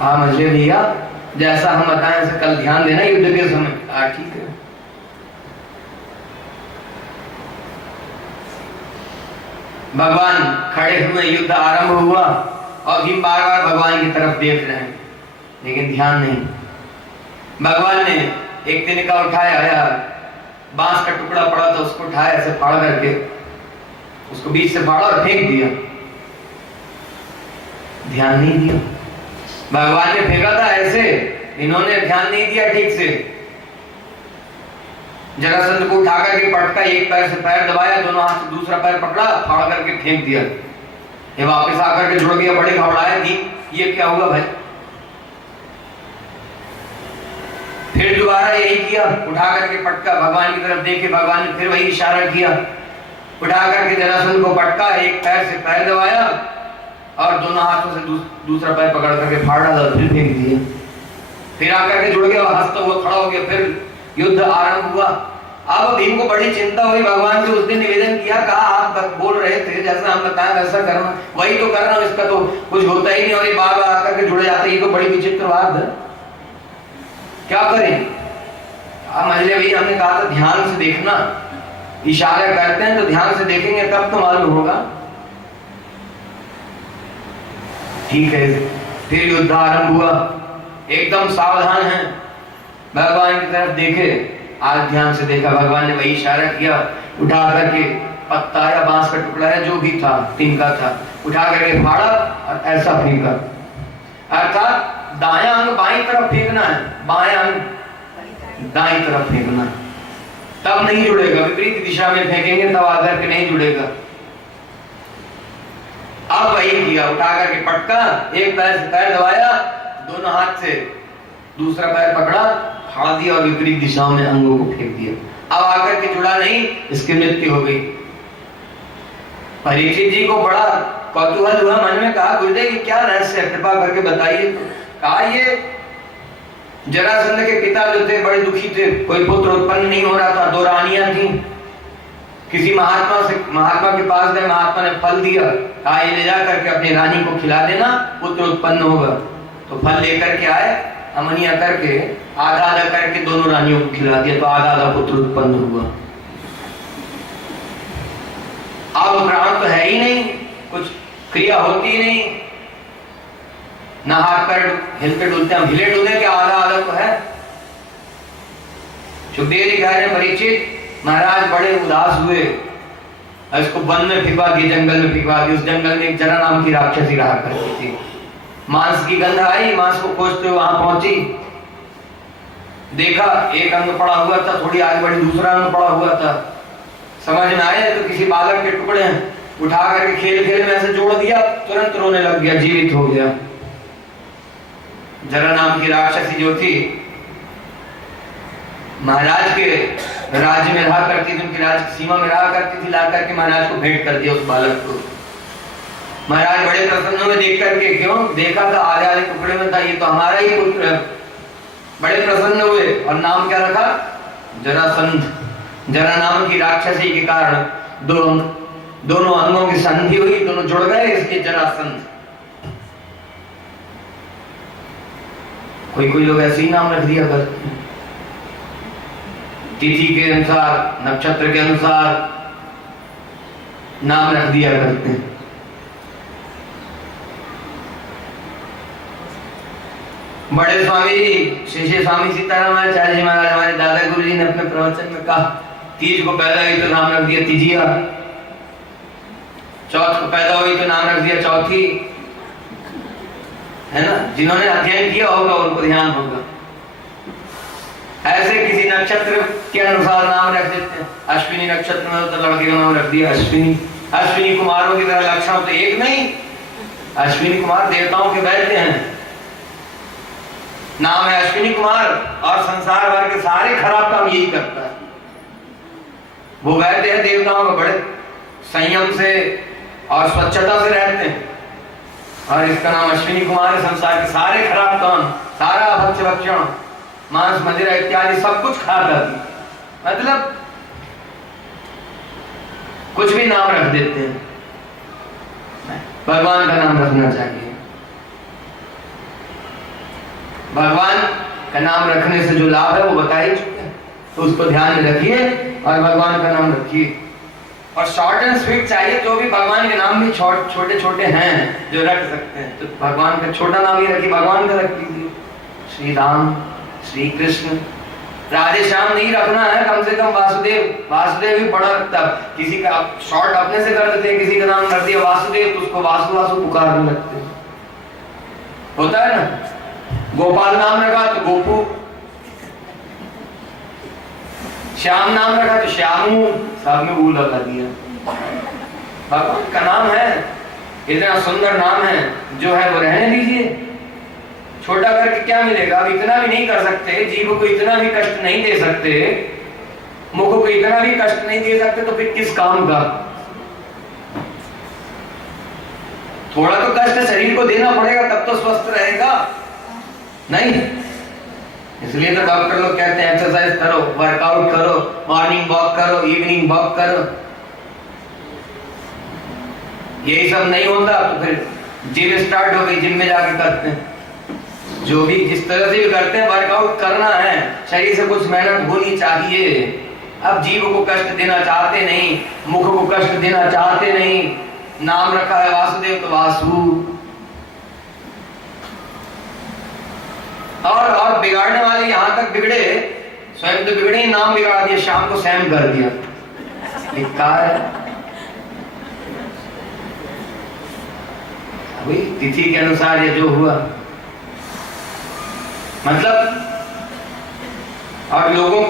हाँ मझले भैया, जैसा हम बताएं ऐसे कल ध्यान देना युद्ध के समय। हाँ ठीक है। भगवान खड़े हुए, युद्ध आरंभ हुआ और भीम बार बार भगवान की तरफ देख रहे हैं लेकिन ध्यान नहीं। भगवान ने एक तिनका उठाया, बांस का टुकड़ा पड़ा था उसको उठाया, ऐसे फाड़ करके उसको बीच से फाड़ा और फेंक दिया। ध्यान नहीं दिया। भगवान ने फेंका था ऐसे, इन्होंने ध्यान नहीं दिया ठीक से। जरासंध को उठा करके पटका, एक पैर से पैर दबाया, दोनों हाथ से दूसरा पैर पकड़ा, फाड़ करके फेंक दिया। ये वापस आकर के जुड़ गया, बड़े घबराए थी, ये क्या हुआ भाई। फिर दोबारा यही किया, उठा करके पटका, भगवान की तरफ देखे, भगवान ने फिर वही इशारा किया, उठा करके जरासंध को पटका, एक पैर से पैर दबाया और दोनों हाथों से दूसरा पैर पकड़ करके फाड़ डाला, फिर फेंक दिया। फिर आकर के जुड़ गया, हंसता हुआ खड़ा हो गया, फिर युद्ध आरंभ हुआ। अब भीम को बड़ी चिंता हुई, भगवान से उसने निवेदन किया, कहा आप बोल रहे थे जैसा हम बताएं वैसा करना, वही तो कर रहा हूं, इसका तो कुछ होता ही नहीं और ये बार बार आकर के जुड़े जाते, ये तो बड़ी विचित्र बात है, क्या करें। मझले भैया हमने कहा था ध्यान से देखना, इशारा करते हैं तो ध्यान से देखेंगे तब तो मालूम होगा। ठीक है, फिर युद्ध आरंभ हुआ, एकदम सावधान है, भगवान की तरफ देखे, आज ध्यान से देखा, भगवान ने वही इशारा किया, उठा करके पत्ता या बांस का टुकड़ा है जो भी था, तिनका था, उठा करके फाड़ा और ऐसा फेंका। अर्थात दायां अंग बाईं तरफ फेंकना है, बायां अंग दाईं तरफ फेंकना है, तब नहीं जुड़ेगा। विपरीत दिशा में फेंकेंगे तब आकर के नहीं जुड़ेगा। अब वही किया, उठा करके पटका, एक पैर से पैर दबाया, दोनों हाथ से दूसरा पैर पकड़ा, फाड़ दिया और विपरीत दिशाओं में अंगों को फेंक दिया। अब आकर के जुड़ा नहीं, इसकी मृत्यु हो गई। परीक्षित जी को बड़ा कौतूहल हुआ, मन में कहा गुरुदेव क्या रहस्य, कृपा करके बताइए। कहा ये जरासंध के पिता जो थे बड़े दुखी थे, कोई पुत्र उत्पन्न नहीं हो रहा था, 2 रानियां थी, किसी महात्मा के पास गए, महात्मा ने फल दिया, कहा ये ले जा करके अपनी रानी को खिला देना, पुत्र उत्पन्न होगा। तो फल लेकर के आए, अमनिया करके आधा आधा करके दोनों रानियों को खिला दिया, तो आधा आधा पुत्र उत्पन्न हुआ। अब प्राण तो है ही नहीं, कुछ क्रिया होती ही नहीं, ना हाथ पैर हिलते डुलते, हम हिले डुले क्या, आधा आधा तो है। सुखदेव जी कह रहे हैं परीक्षित महाराज बड़े उदास हुए, इसको वन में फिकवा दिए, जंगल में फिकवा दिए। उस जंगल में एक जरा नाम की राक्षसी रहा करती थी, मांस की गंध आई, मांस को खोजते हुए वहां पहुंची, देखा एक अंग पड़ा हुआ था, थोड़ी आगे बढ़ी दूसरा अंग पड़ा हुआ था, समझ में आए तो किसी बालक के टुकड़े हैं, उठा करके खेल खेल में ऐसे जोड़ दिया, तुरंत रोने लग गया, जीवित हो गया। जरा नाम की राक्षसी जो थी महाराज के राज्य में रहा करती थी, उनकी राज्य सीमा में रहा करती थी, ला करके महाराज को भेंट कर दिया उस बालक को। महाराज बड़े प्रसन्न हुए देख करके, क्यों, देखा था आधे आधे टुकड़े में था, ये तो हमारा ही पुत्र है। बड़े प्रसन्न हुए और नाम क्या रखा, जरासंध। जरा नाम की राक्षसी के कारण दोनों अंगों की संधि हुई, दोनों जुड़ गए, इसलिए जरासंध। कोई लोग ऐसे ही नाम रख दिया करते हैं, तिथि के अनुसार, नक्षत्र के अनुसार नाम रख दिया करते हैं। बड़े स्वामी जी, शिष्य स्वामी सीतारामाचार्य जी महाराज, हमारे दादा गुरु जी ने अपने प्रवचन में कहा, तीज को पैदा हुई तो नाम रख दिया तीजिया, चौथ को पैदा हुई तो नाम रख दिया चौथी, है ना। जिन्होंने अध्ययन किया होगा उनको ध्यान होगा। ऐसे किसी नक्षत्र के अनुसार नाम रख देते हैं, अश्विनी नक्षत्र में तो लड़के का नाम रख दिया अश्विनी। अश्विनी कुमारों की तरह लक्षण तो एक नहीं, अश्विनी कुमार देवताओं के वैद्य हैं, नाम है अश्विनी कुमार, और संसार भर के सारे खराब काम यही करता है। वो वैद्य है देवताओं को, बड़े संयम से और स्वच्छता से रहते हैं, और इसका नाम अश्विनी कुमार है। संसार के सारे खराब काम, सारा भक्ष भक्षण, मांस मदिरा इत्यादि सब कुछ खाता है, मतलब कुछ भी नाम रख देते हैं। भगवान का नाम रखना चाहिए। भगवान का नाम रखने से जो लाभ है वो बता ही चुके हैं, तो उसको ध्यान में रखिए और भगवान का नाम रखिए। और शॉर्ट एंड स्वीट चाहिए, जो भी भगवान के नाम भी छोटे छोटे हैं जो रख सकते हैं, तो भगवान का छोटा नाम ही रखिए, भगवान का रख लीजिए, श्री राम, श्री कृष्ण। राधे श्याम नहीं रखना है, कम से कम वासुदेव। वासुदेव भी बड़ा लगता है, किसी का शॉर्ट अपने से कर देते हैं, किसी का नाम रख दिया वासुदेव तो उसको वासु वासु पुकारने लगते हैं, होता है ना। गोपाल नाम रखा तो गोपू, श्याम नाम रखा तो श्यामू, सब में ऊ लगा दिया। भगवान का नाम है, इतना सुंदर नाम है, जो है वो रहने दीजिए। छोटा करके क्या मिलेगा? अब इतना भी नहीं कर सकते, जीव को इतना भी कष्ट नहीं दे सकते, मुख को इतना भी कष्ट नहीं दे सकते, तो फिर किस काम का? थोड़ा तो कष्ट शरीर को देना पड़ेगा, तब तो स्वस्थ रहेगा, नहीं? इसलिए तो डॉक्टर लोग कहते हैं एक्सरसाइज करो, वर्कआउट करो, मॉर्निंग वॉक करो, इवनिंग वॉक करो। यही सब नहीं होता तो फिर जिम स्टार्ट हो गई, जिम में जाके करते हैं। जो भी जिस तरह से भी करते हैं, वर्कआउट करना है, शरीर से कुछ मेहनत होनी चाहिए। अब जीव को कष्ट देना चाहते नहीं, मुख को कष्ट देना चाहते नहीं, नाम रखा है वासुदेव तो वासु। और बिगाड़ने वाले यहां तक बिगड़े, स्वयं तो बिगड़े ही, नाम बिगाड़ दिया, शाम को सैम कर दिया। धिक्कार है। अभी तिथि के अनुसार ये जो हुआ, मतलब, और लोगों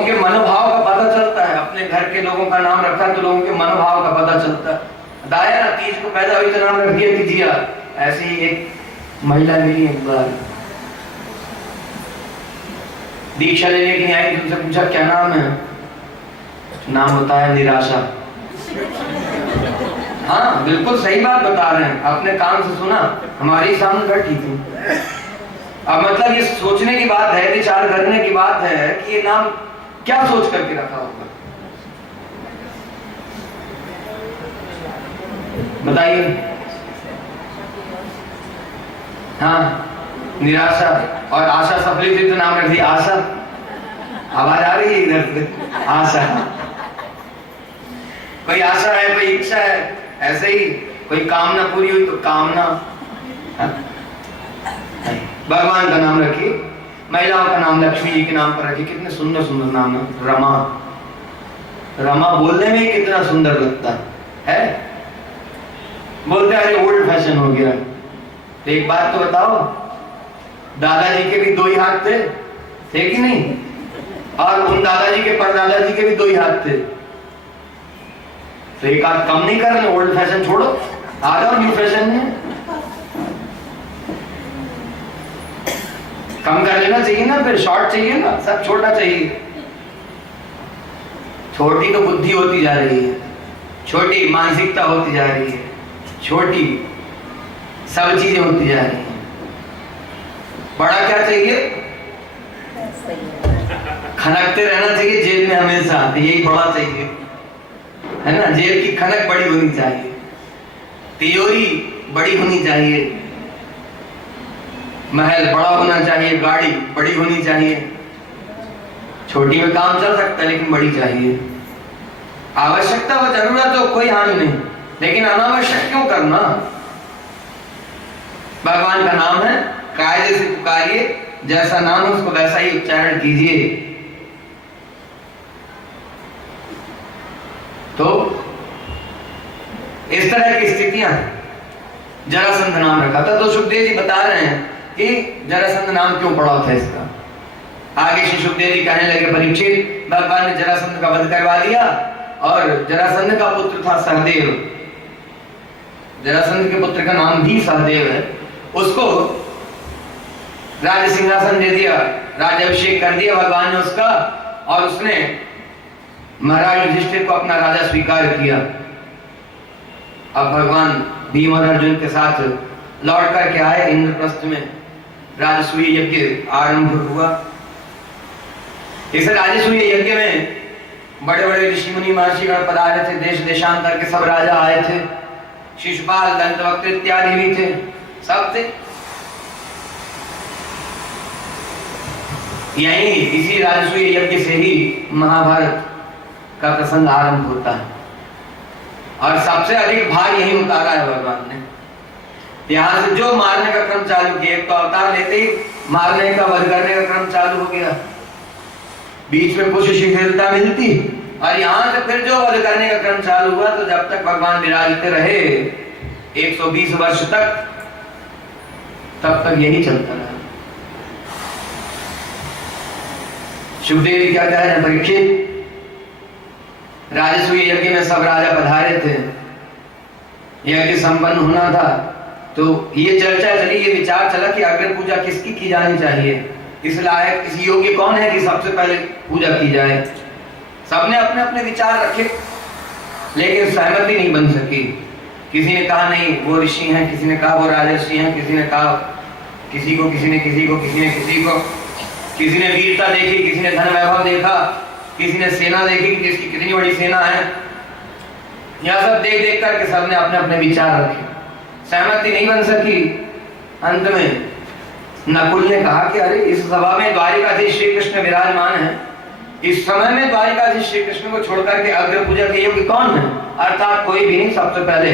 के मनोभाव का पता चलता है। अपने घर के लोगों का नाम रखा तो लोगों के मनोभाव का पता चलता है। दाया ना, तीज को पैदा हुई तो नाम रख दिया तिथिया। ऐसे ही एक महिला मिली, एक बार दीक्षा लेने के लिए आई, तुमसे पूछा क्या नाम है? नाम होता है निराशा। हाँ, बिल्कुल सही बात बता रहे हैं, अपने कान से सुना, हमारे सामने बैठी थी। अब मतलब ये सोचने की बात है, विचार करने की बात है कि ये नाम क्या सोच करके रखा होगा, बताइए। हाँ, निराशा और आशा सफली थी तो नाम रख दिया आशा। आवाज आ रही है इधर से? आशा, कोई आशा है, कोई इच्छा है, ऐसे ही कोई कामना पूरी हुई तो कामना। भगवान का नाम रखिए, महिलाओं का नाम लक्ष्मी जी के नाम पर रखिए। कितने सुंदर सुंदर नाम है। रमा, रमा बोलने में ही कितना सुंदर लगता है। बोलते हैं अरे ओल्ड फैशन हो गया। तो एक बात तो बताओ, दादाजी के भी दो ही हाथ थे कि नहीं? और उन दादाजी के परदादाजी के भी दो ही हाथ थे, तो एक हाथ कम नहीं करना। ओल्ड फैशन छोड़ो, आ जाओ न्यू फैशन में। कम कर लेना चाहिए ना, फिर शॉर्ट चाहिए ना, सब छोटा चाहिए। छोटी तो बुद्धि होती जा रही है, छोटी मानसिकता होती जा रही है, छोटी सब चीजें होती जा रही हैं। बड़ा क्या चाहिए? खनकते रहना चाहिए जेब में हमेशा, यही बड़ा चाहिए, है ना। जेब की खनक बड़ी होनी चाहिए, तिजोरी बड़ी होनी चाहिए, महल बड़ा होना चाहिए, गाड़ी बड़ी होनी चाहिए। छोटी में काम चल सकता है लेकिन बड़ी चाहिए। आवश्यकता व जरूरत हो, कोई हानि नहीं, लेकिन अनावश्यक क्यों करना? भगवान का नाम है, कायदे से पुकारिए, जैसा नाम है उसको वैसा ही उच्चारण कीजिए। तो इस तरह की स्थितियां, जरासंध नाम रखा था। तो सुखदेव जी बता रहे हैं कि जरासंध नाम क्यों पड़ा था इसका। आगे श्री सुखदेव जी कहने लगे, परीक्षित, भगवान ने जरासंध का वध करवा दिया और जरासंध का पुत्र था सहदेव। जरासंध के पुत्र का नाम भी सहदेव है। उसको राज सिंहासन दे दिया, राज्याभिषेक कर दिया भगवान ने उसका, और उसने महाराज युधिष्ठिर को अपना राजा स्वीकार किया। अब भगवान भीम और अर्जुन के साथ लौट करके आए इंद्रप्रस्थ में। राजसूय यज्ञ आरंभ हुआ। इस राजसूय यज्ञ में बड़े बड़े ऋषि मुनि महर्षि गण पधारे थे, देश देशांतर के सब राजा आए थे, शिशुपाल, दंतवक्त्र इत्यादि भी थे, सब थे। यही इसी राजसूय यज्ञ से ही महाभारत का प्रसंग आरंभ होता है और सबसे अधिक भार यही उतारा है भगवान ने। यहां से जो मारने का क्रम चालू किया, एक तो अवतार लेते ही मारने का, वध करने का क्रम चालू हो गया, बीच में कुछ शिथिलता मिलती और यहां से फिर जो वध करने का क्रम चालू हुआ, तो जब तक भगवान विराजते रहे 120 वर्ष तक, तब तक यही चलता रहा। सुखदेव जी क्या कह रहे हैं, परीक्षित राजसूय यज्ञ में सब राजा पधारे थे, यज्ञ संपन्न होना था, तो ये चर्चा चली, ये विचार चला कि अग्र पूजा किसकी की जानी चाहिए, इस लायक, इस योग्य कौन है कि सबसे पहले पूजा की जाए। सबने अपने अपने विचार रखे, लेकिन सहमति नहीं बन सकी। किसी ने कहा नहीं वो ऋषि हैं, किसी ने कहा वो राजर्षि हैं, किसी ने कहा किसी को, किसी ने किसी को, किसी ने किसी को, किसी ने वीरता देखी, किसी ने धन वैभव देखा, किसी ने सेना देखी कि किसकी कितनी बड़ी सेना है। यह सब देख देख करके सबने अपने अपने विचार रखे, सहमति नहीं बन सकी। अंत में नकुल ने कहा कि अरे इस सभा में द्वारिकाधीश श्री कृष्ण विराजमान है, इस समय में द्वारिकाधीश श्री कृष्ण को छोड़कर के अग्र पूजा के योग्य कौन है, अर्थात कोई भी नहीं, सबसे पहले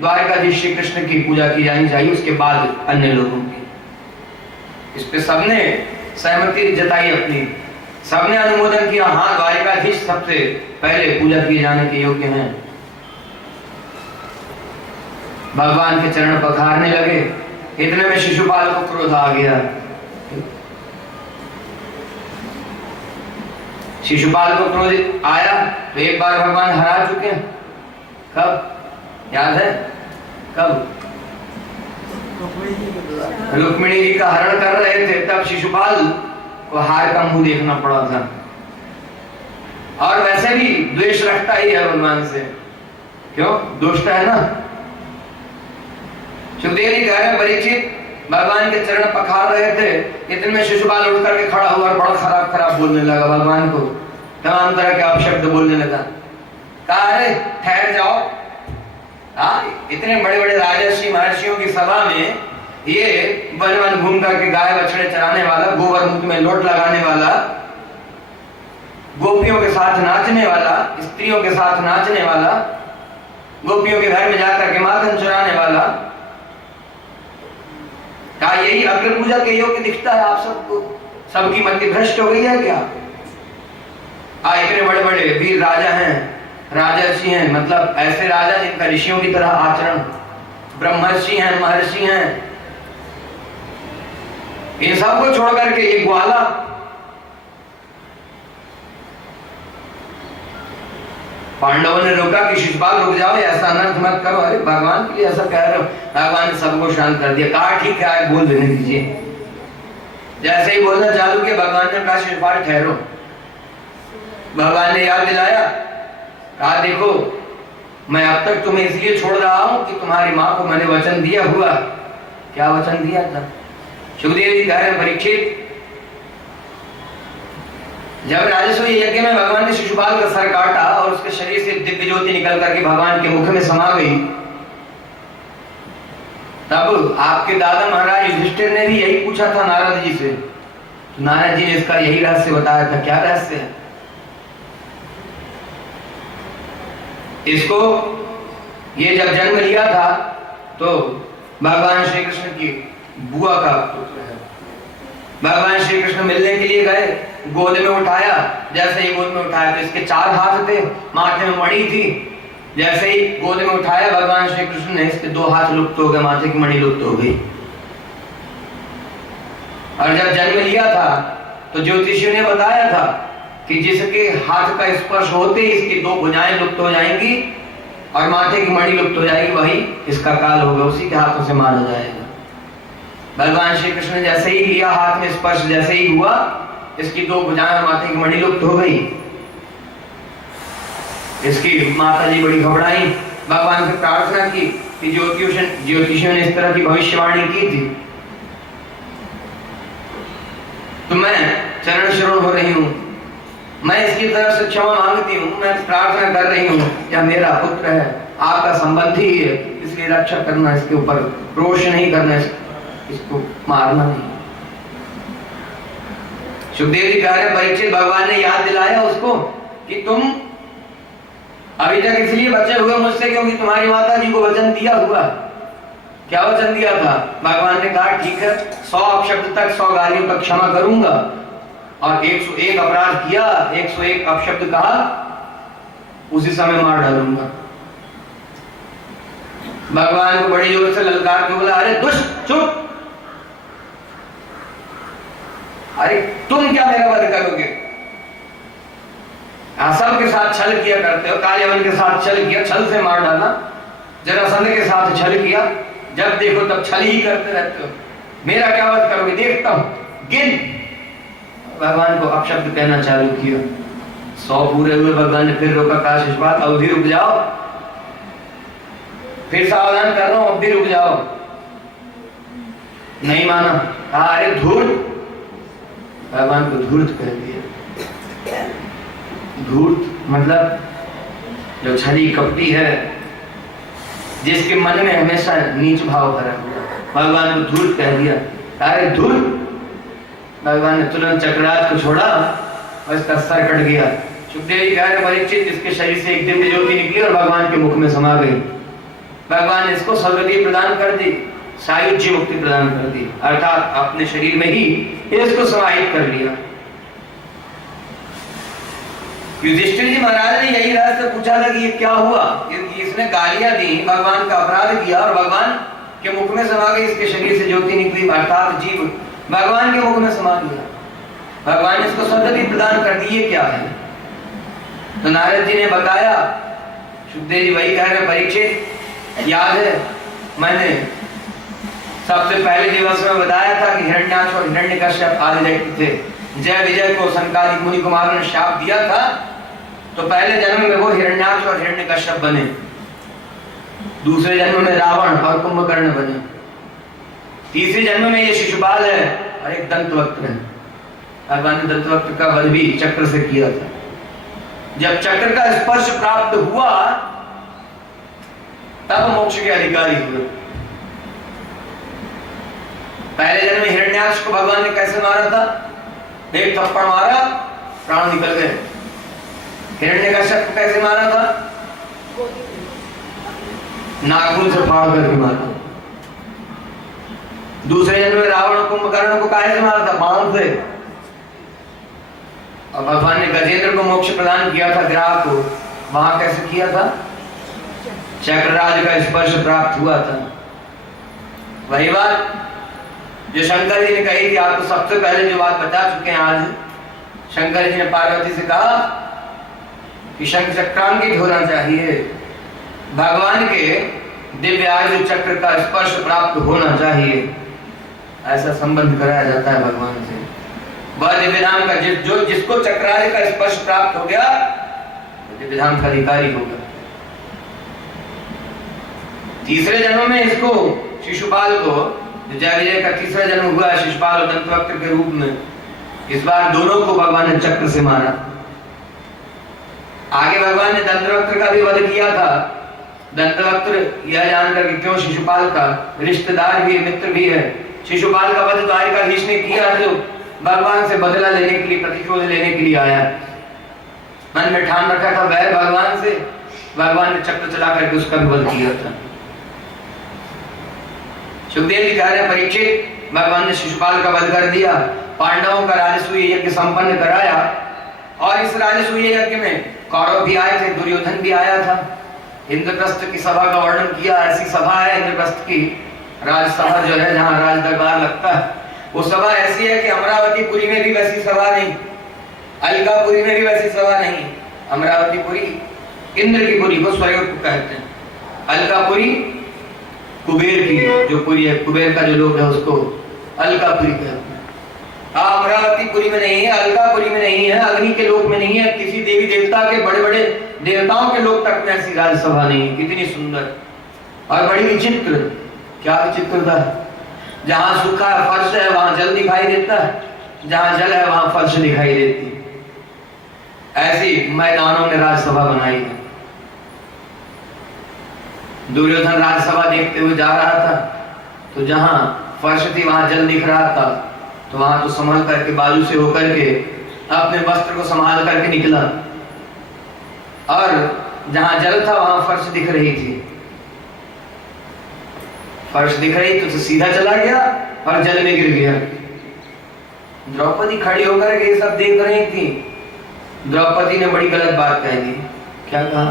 द्वारिकाधीश श्री कृष्ण की पूजा की जानी चाहिए, उसके बाद अन्य लोगों की। इस पे सबने सहमति जताई अपनी, सबने अनुमोदन किया, हाँ द्वारिकाधीश सबसे पहले पूजा किए जाने के योग्य हैं। भगवान के चरण पखारने लगे, इतने में शिशुपाल को क्रोध आ गया। शिशुपाल को क्रोध आया तो एक बार भगवान हरा चुके हैं, कब याद है, कब रुक्मिणी जी का हरण कर रहे थे, तब शिशुपाल को हार का मुंह देखना पड़ा था। और वैसे भी द्वेष रखता ही है भगवान से, क्यों, दुष्ट है ना। सुखदेव जी कह रहे परीक्षित भगवान के चरण पखार रहे थे, इतने में शिशुपाल उठ करके खड़ा हुआ और बड़ा खराब खराब बोलने लगा भगवान को, तमाम तरह के अपशब्द बोलने लगा। कहा अरे ठहर जाओ, इतने बड़े बड़े राजर्षि महर्षियों की सभा में ये वन वन घूम करके गाय बछड़े चराने वाला, गोबर मुख में लोट लगाने वाला, गोपियों के साथ नाचने वाला, स्त्रियों के साथ नाचने वाला, गोपियों के घर में जाकर के माखन चुराने वाला, क्या यही अग्र पूजा के योग्य दिखता है आप सबको? सबकी मति भ्रष्ट हो गई है क्या? इतने बड़े बड़े वीर राजा हैं, राजर्षि हैं, मतलब ऐसे राजा जिनका ऋषियों की तरह आचरण, ब्रह्मर्षि हैं, महर्षि हैं, इन सबको छोड़ करके एक ग्वाला, पांडवों ने रोका कि शिशुपाल रुक जाओ, ऐसा अनर्थ मत करो। अरे भगवान के लिए ऐसा कह रहे हो? भगवान ने सबको शांत कर दिया, कहा ठीक है बोल देने दीजिए। जैसे ही बोलना चालू किया भगवान ने कहा शिशुपाल ठहरो। भगवान ने याद दिलाया, कहा देखो मैं अब तक तुम्हें इसलिए छोड़ रहा हूं कि तुम्हारी मां को मैंने वचन दिया हुआ। क्या वचन दिया था? सुखदेव जी कह रहे हैं परीक्षित, जब राजसूय यज्ञ में भगवान ने शिशुपाल का सर काटा और उसके शरीर से दिव्य ज्योति निकल करके भगवान के मुख में समा गई, तब आपके दादा महाराज युधिष्ठिर ने भी यही पूछा था नारद जी से। तो नारद जी ने इसका यही रहस्य बताया था। क्या रहस्य है? इसको ये जब जन्म लिया था तो भगवान श्री कृष्ण की बुआ का पुत्र है। भगवान श्री कृष्ण मिलने के लिए गए, गोद में उठाया, जैसे ही गोद में उठाया तो इसके 4 हाथ थे, माथे में मणि थी। जैसे ही गोद में उठाया भगवान श्री कृष्ण ने, इसके 2 हाथ लुप्त हो गए, माथे की मणि लुप्त हो गई। और जब जन्म लिया था तो ज्योतिषियों ने बताया था कि जिसके हाथ का स्पर्श होते ही इसकी 2 भुजाएं लुप्त हो जाएंगी और माथे की मणि लुप्त हो जाएगी, वही इसका काल होगा, उसी के हाथों से मारा जाएगा। भगवान श्री कृष्ण ने जैसे ही लिया हाथ में स्पर्श, जैसे ही हुआ इसकी 2 भुजाएं और माथे की मणि लुप्त हो गई। इसकी माता जी बड़ी घबराई, भगवान से प्रार्थना की कि ज्योतिषियों ने इस तरह की भविष्यवाणी की थी, तो मैं चरण शरण हो रही हूँ, मैं इसकी तरफ से क्षमा मांगती हूँ, मैं प्रार्थना कर रही हूँ, यह मेरा पुत्र है, आपका संबंधी है, इसकी रक्षा करना, इसके ऊपर रोष नहीं करना, इसको मारना नहीं। सुखदेव जी कह रहे परीक्षित, भगवान ने याद दिलाया उसको कि तुम अभी तक इसलिए बचे हुए मुझसे क्योंकि तुम्हारी माता जी को वचन दिया हुआ। क्या वचन दिया था? भगवान ने कहा ठीक है 100 अपशब्द तक 100 गालियों तक क्षमा करूंगा, और 101 अपराध किया, 101 अपशब्द कहा, उसी समय मार डालूंगा। भगवान को बड़ी जोर से ललकार के बोला, अरे दुष्ट चुप, अरे तुम क्या मेरा वध करोगे? सबके साथ छल किया करते हो, कालियावन के साथ छल किया, छल से मार डाला, जरासंध के साथ छल किया, जब देखो तब छल ही करते रहते हो, मेरा क्या वध करोगे? देखता हूं, गिन। भगवान को अपशब्द कहना चालू किया। 100 पूरे हुए, भगवान ने फिर रोका, कहा शिशुपाल अब भी रुक जाओ, फिर सावधान कर रहा हूं, अब भी रुक जाओ। नहीं माना, कहा अरे धूर्त, भगवान को धूर्त कह दिया। धूर्त मतलब जो छली कपटी है, जिसके मन में हमेशा नीच भाव भरा हुआ, भगवान को धूर्त कह दिया। अरे धूर्त, भगवान ने तुरंत चक्रात को छोड़ा और इसका सर कट गया। सुखदेव जी कह रहे परीक्षित, जिसके शरीर से एक दिव्य ज्योति निकली और भगवान के मुख में समा गई। भगवान ने इसको सद्गति प्रदान कर दी, सायुज्य मुक्ति प्रदान कर दी, अर्थात अपने शरीर में ही इसको समाहित कर लिया। युधिष्ठिर जी महाराज ने यही राज से पूछा था कि ये क्या हुआ, इसने गालियां दी, भगवान का अपराध किया और भगवान के मुख में समा गई, इसके शरीर से ज्योति निकली, अर्थात जीव भगवान के मुख में समा गया। भगवान ने इसको सद्गति प्रदान कर दी, ये क्या है? तो नारद जी ने बताया। सुखदेव जी वही कह रहे परीक्षित, याद है मैंने सबसे पहले दिवस में बताया था कि हिरण्याक्ष और हिरण्यकश्यप आदि दैत्य थे। जय विजय को सनकादिक मुनि कुमारों ने शाप दिया था, तो पहले जन्म में वो हिरण्याक्ष और हिरण्यकश्यप बने, दूसरे जन्म में रावण और कुंभकर्ण बने, तीसरे जन्म में ये शिशुपाल है और एक दंतवक्त्र है। भगवान ने दंतवक्त्र का वध भी चक्र से किया था। जब चक्र का स्पर्श प्राप्त हुआ तब मोक्ष के अधिकारी हुए। पहले जन्म में हिरण्याक्ष को भगवान ने कैसे मारा था? एक थप्पड़ मारा, प्राण निकल गए। हिरण्यकश्यप को कैसे मारा था? नाखून से फाड़ करके मारा। दूसरे जन्म में रावण और कुंभकर्ण को कैसे मारा था? बाण से। और भगवान ने गजेंद्र को मोक्ष प्रदान किया था, ग्राह को, वहां कैसे किया था? चक्रराज का स्पर्श प्राप्त हुआ था। वही बात जो शंकर जी ने कही थी, आपको सबसे पहले जो बात बता चुके हैं आज, शंकर जी ने पार्वती से कहा कि शंख चक्रांकित होना चाहिए, भगवान के दिव्य आयु चक्र का स्पर्श प्राप्त होना चाहिए, ऐसा संबंध कराया जाता है भगवान से। वह दिव्य धाम का जिसको चक्राय का स्पर्श प्राप्त हो गया, दिव्य धाम का अधिकारी होगा। तीसरे जन्म में इसको शिशुपाल को, जय विजय का तीसरा जन्म हुआ है शिशुपाल और दंतवक्त्र के रूप में, इस बार दोनों को भगवान ने चक्र से मारा। आगे भगवान ने दंतवक्त्र का भी वध किया था। दंतवक्त्र यह जानकर कि क्यों शिशुपाल का रिश्तेदार भी है, मित्र भी है, शिशुपाल का वध द्वारिकाधीश ने किया, जो भगवान से बदला लेने के लिए, प्रतिशोध लेने के लिए आया। मन में ठान रखा था वह भगवान से, भगवान ने चक्र चला करके उसका भी वध किया था। सुखदेव जी कह रहे परीक्षित, भगवान ने शिशुपाल का वध कर दिया, पांडवों का राजसूय यज्ञ संपन्न कराया, और इस राजसूय यज्ञ में कौरव भी आए थे, दुर्योधन भी आया था। इंद्रप्रस्थ की सभा का वर्णन किया। ऐसी सभा है इंद्रप्रस्थ की राजसभा जो है, जहाँ राज दरबार लगता है, वो सभा ऐसी है कि अमरावतीपुरी में भी वैसी सभा नहीं, अलकापुरी में भी वैसी सभा नहीं। अमरावतीपुरी इंद्र की पुरी को स्वयं कहते हैं, अलकापुरी कुबेर की जो पुरी है, कुबेर का जो लोग है उसको अलकापुरी कहते हैं। अमरावतीपुरी में नहीं है, अलकापुरी में नहीं है, अग्नि के लोक में नहीं है, किसी देवी देवता के, बड़े बड़े देवताओं के लोक तक में ऐसी राजसभा नहीं है। कितनी सुंदर और बड़ी विचित्र, क्या विचित्रता है। जहां सूखा फर्श है वहां जल दिखाई देता है, जहां जल है वहां फर्श दिखाई देती है। ऐसी मैदानों में राजसभा बनाई है। दुर्योधन राजसभा देखते हुए जा रहा था, तो जहां फर्श थी वहां जल दिख रहा था, तो वहां तो संभल करके बाजू से होकर के अपने वस्त्र को संभाल करके निकला, और जहां जल था वहां फर्श दिख रही थी, फर्श दिख रही तो सीधा चला गया और जल में गिर गया। द्रौपदी खड़ी होकर के ये सब देख रही थी। द्रौपदी ने बड़ी गलत बात कह दी। क्या कहा?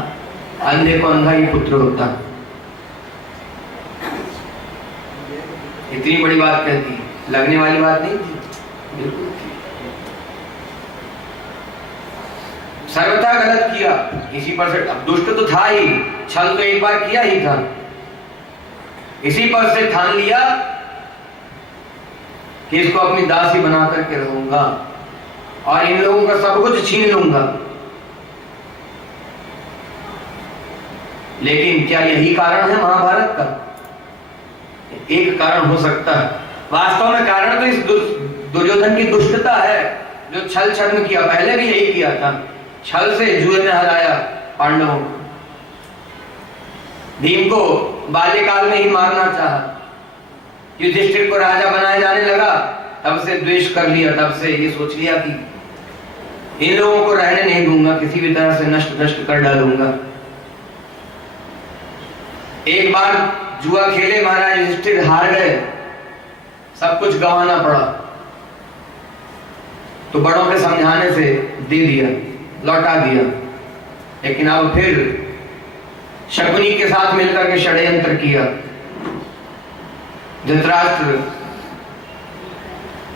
अंधे को अंधा ही पुत्र होता। इतनी बड़ी बात कह दी, लगने वाली बात नहीं थी, बिल्कुल थी। सर्वथा गलत किया। इसी पर से अब दुष्ट तो था ही, छल तो एक बार किया ही था, इसी पर से ठान लिया कि इसको अपनी दासी बना करके रहूंगा और इन लोगों का सब कुछ छीन लूंगा। लेकिन क्या यही कारण है महाभारत का? एक कारण हो सकता है, वास्तव में कारण तो इस दुर्योधन की दुष्टता है, जो छल छद्म किया। पहले भी यही किया था, छल से जुए में हराया पांडवों को। भीम को बाल्यकाल में ही मारना चाहा, युधिष्ठिर को राजा बनाए जाने लगा, तब से द्वेष कर लिया, तब से ये सोच लिया कि इन लोगों को रहने नहीं दूंगा, किसी भी तरह से नष्ट नष्ट कर डालूंगा। एक बार जुआ खेले महाराज युधिष्ठिर, हार गए, सब कुछ गंवाना पड़ा, तो बड़ों के समझाने से दे दिया, लौटा दिया। लेकिन अब फिर शकुनी के साथ मिलकर के षड्यंत्र किया। धृतराष्ट्र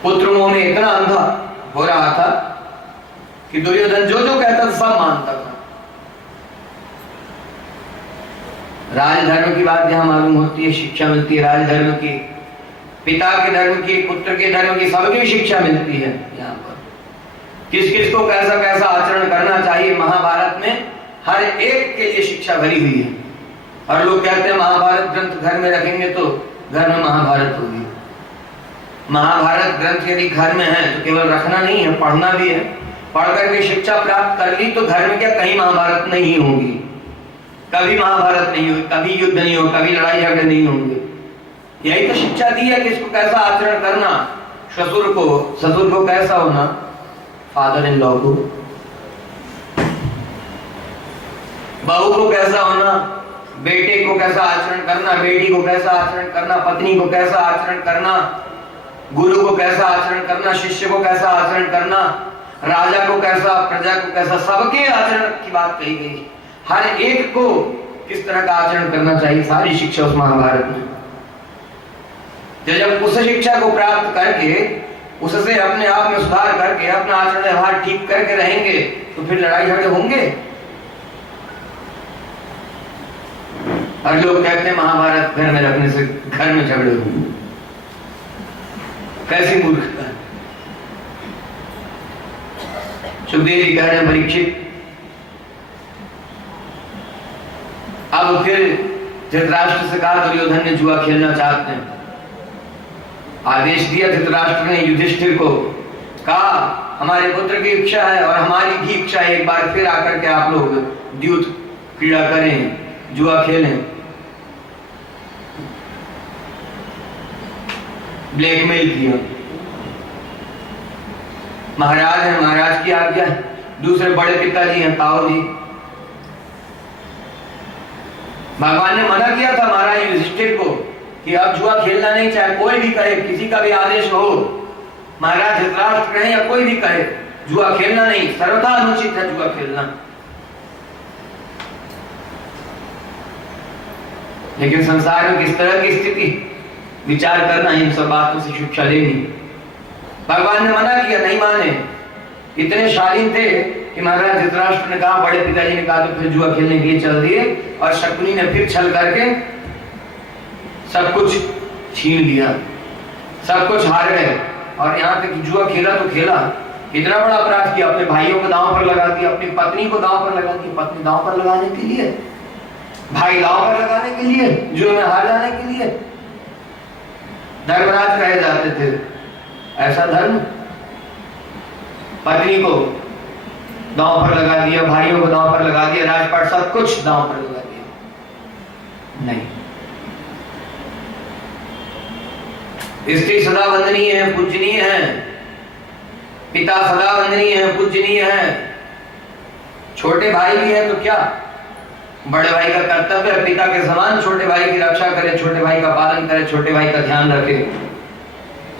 पुत्र मोह में इतना अंधा हो रहा था कि दुर्योधन जो जो कहता था सब मानता था। राजधर्म की बात यहां मालूम होती है, शिक्षा मिलती है राजधर्म की, पिता के धर्म की, पुत्र के धर्म की, सबकी शिक्षा मिलती है। यहाँ पर किस किस को कैसा कैसा आचरण करना चाहिए, महाभारत में हर एक के लिए शिक्षा भरी हुई है। और लोग कहते हैं महाभारत ग्रंथ घर में रखेंगे तो घर में महाभारत होगी। महाभारत ग्रंथ यदि घर में है तो केवल रखना नहीं है, पढ़ना भी है। पढ़ करके शिक्षा प्राप्त कर ली तो घर में क्या कहीं महाभारत नहीं होगी, कभी महाभारत नहीं होगी, कभी युद्ध नहीं होगा, कभी लड़ाई झगड़े नहीं होंगे। यही तो शिक्षा दी है कि इसको कैसा आचरण करना, ससुर को कैसा होना, फादर इन लॉ को, बहू को कैसा होना, बेटे को कैसा आचरण करना, बेटी को कैसा आचरण करना, पत्नी को कैसा आचरण करना, गुरु को कैसा आचरण करना, शिष्य को कैसा आचरण करना, राजा को कैसा, प्रजा को कैसा, सबके आचरण की बात कही गई। हर एक को किस तरह का आचरण करना चाहिए, सारी शिक्षा उस महाभारत में। तो जब उस शिक्षा को प्राप्त करके उससे अपने आप में सुधार करके अपना आचरण व्यवहार ठीक करके रहेंगे तो फिर लड़ाई झगड़े होंगे। और लोग कहते हैं महाभारत घर में रखने से घर में झगड़े होंगे। कैसी मूर्खता है। सुखदेव जी कह रहे हैं परीक्षित, अब फिर धृतराष्ट्र से कहा दुर्योधन ने जुआ खेलना चाहते हैं। आदेश दिया धृतराष्ट्र ने युधिष्ठिर को, कहा हमारे पुत्र की इच्छा है और हमारी भी इच्छा है, एक बार फिर आकर के आप लोग द्यूत क्रीड़ा करें, जुआ खेलें। ब्लैकमेल किया। महाराज है, महाराज की आज्ञा है, दूसरे बड़े पिताजी हैं ताऊ जी। भगवान ने मना किया था महाराज युधिष्ठिर को कि अब जुआ खेलना नहीं, चाहे कोई भी कहे, किसी का भी आदेश हो, महाराज धृतराष्ट्र कहे या कोई भी कहे, जुआ खेलना नहीं, सर्वथा अनुचित है जुआ खेलना। लेकिन संसार में किस तरह की स्थिति, विचार करना, इन सब बातों से शिक्षा लेनी। भगवान ने मना किया, नहीं माने। इतने शालीन थे कि महाराज धृतराष्ट्र ने कहा, बड़े पिताजी ने कहा, तो फिर जुआ खेलने के लिए चल दिए। और शकुनी ने फिर छल करके सब कुछ छीन लिया, सब कुछ हार गए। और यहाँ तक जुआ खेला तो खेला, इतना बड़ा अपराध किया, अपने भाइयों को दांव पर लगा दिया, अपनी पत्नी को दांव पर लगा दिया। पत्नी दांव पर लगाने के लिए, भाई दांव पर लगाने के लिए, जुए में हार जाने के लिए। धर्मराज कहे जाते थे, ऐसा धर्म। पत्नी को दांव पर लगा दिया, भाइयों को दांव पर लगा दिया, राजपाट सब कुछ दांव पर लगा दिया। नहीं, स्त्री सदा वंदनीय है, पूजनीय है, पिता सदा वंदनीय है, पूजनीय है। छोटे भाई भी है तो क्या, बड़े भाई का कर्तव्य है पिता के समान छोटे भाई की रक्षा करे, छोटे भाई का पालन करे, छोटे भाई का ध्यान रखे।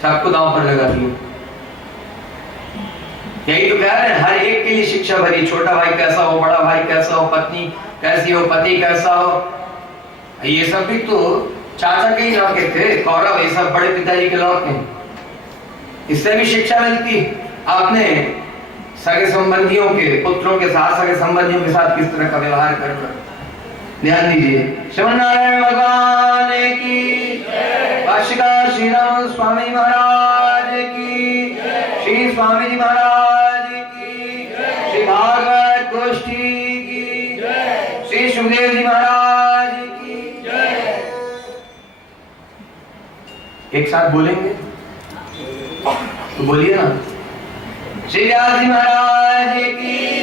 सबको दांव पर लगा दिया। यही तो कह रहे हैं, हर एक के लिए शिक्षा भरी। छोटा भाई कैसा हो, बड़ा भाई कैसा हो, पत्नी कैसी हो, पति कैसा हो। ये सब भी तो चाचा के ही लौके थे, कौरव ये सब बड़े पिताजी के लौके। इससे भी शिक्षा मिलती आपने सगे संबंधियों के पुत्रों के साथ, सगे संबंधियों के साथ किस तरह का व्यवहार करना। ध्यान दीजिए। श्रीमन नारायण भगवान की, भाष्यकार श्री राम स्वामी महाराज की, श्री स्वामी जी महाराज की, श्री भागवत गोष्ठी की, श्री सुखदेव जी महाराज की। एक साथ बोलेंगे तो बोलिए ना। श्री व्यास जी महाराज की।